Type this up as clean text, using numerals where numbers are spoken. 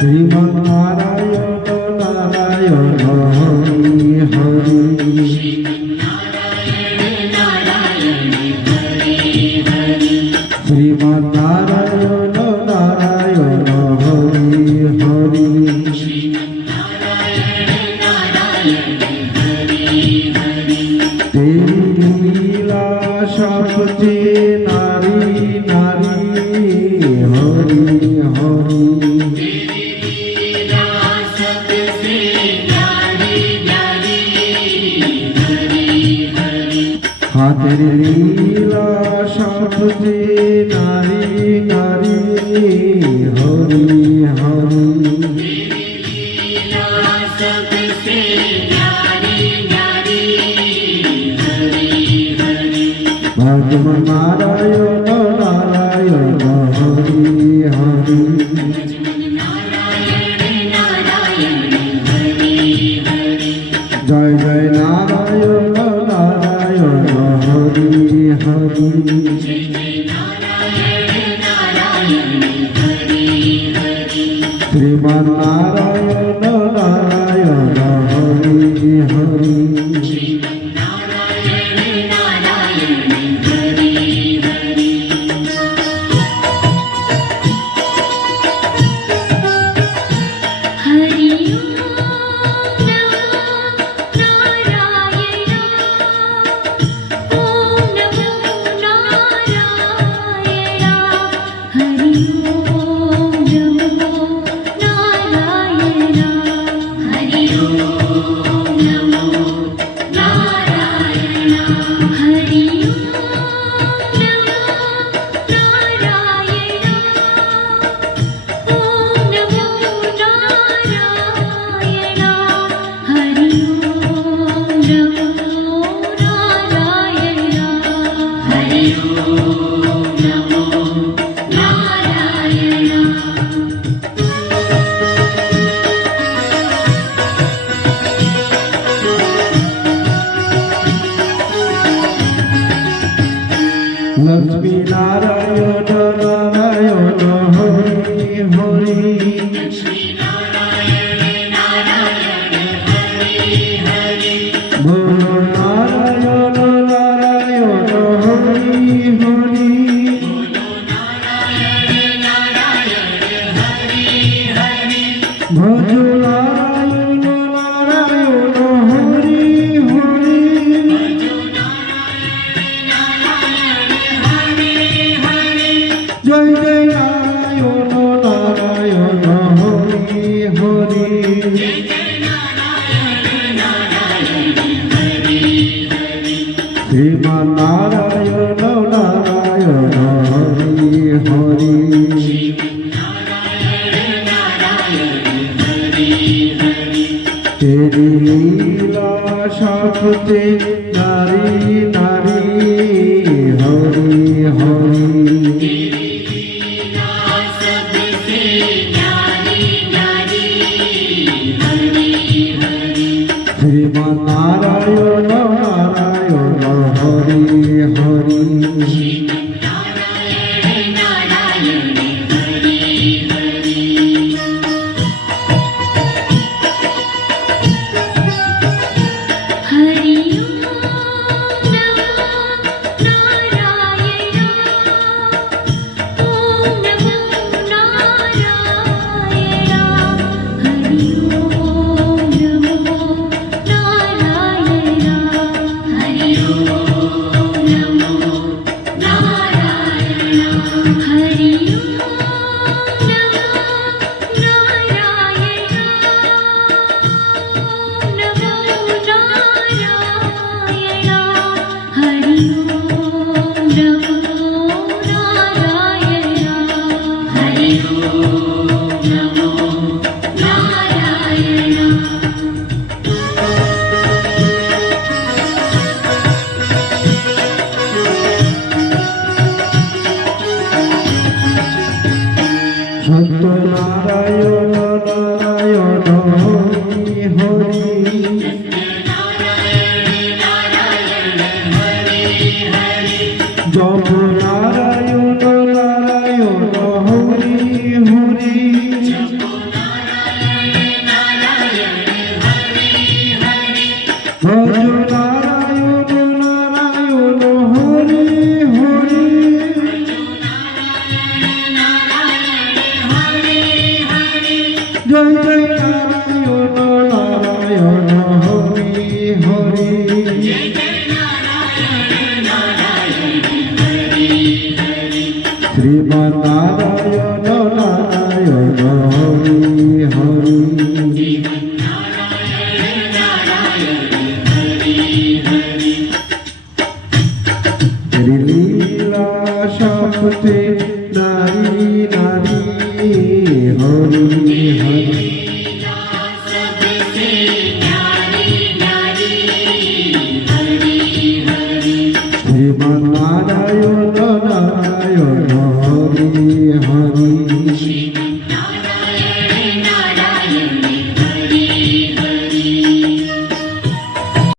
শ্রীমন্নারায়ণ নারায়ণ হরি হরি শ্রীমন্নারায়ণ নারায়ণ হরি হরি তেরি লীলা সবচে নারী নারী হরি হরি হাতের লীলা সবচে নারী নারী হরি হরি ভগবান নারায়ণ নারায়ণ হরি হরি জয় জয় নারায়ণ নারায়ণ হরি হরি শ্রীমান নারায়ণ নারায়ণ হরি হরি লক্ষ্মী নারায়ণ নারায়ণ হরি হরি বলো নারায়ণ নারায়ণ হরি হরি ভজ নারায়ণ নারায়ণ হরি হরি জয় জয় নারায়ণ নারায়ণ হরি হরি শ্রীমান নারায়ণ নারায়ণ হরি হরি তেরি লীলা সবচে নারী নারী হরি হরি শ্রীমান নারায়ণ নারায়ণ হরি হরি সত্যনারায়ণ নারায়ণ হরি হরি জপ নারায়ণ শ্রীমন্নারায়ণ নারায়ণ হরি হরি লীলা সপ্তে নারী নারী হরি হরি শ্রীমন্নারায়ণ নারায়ণ হরি হরি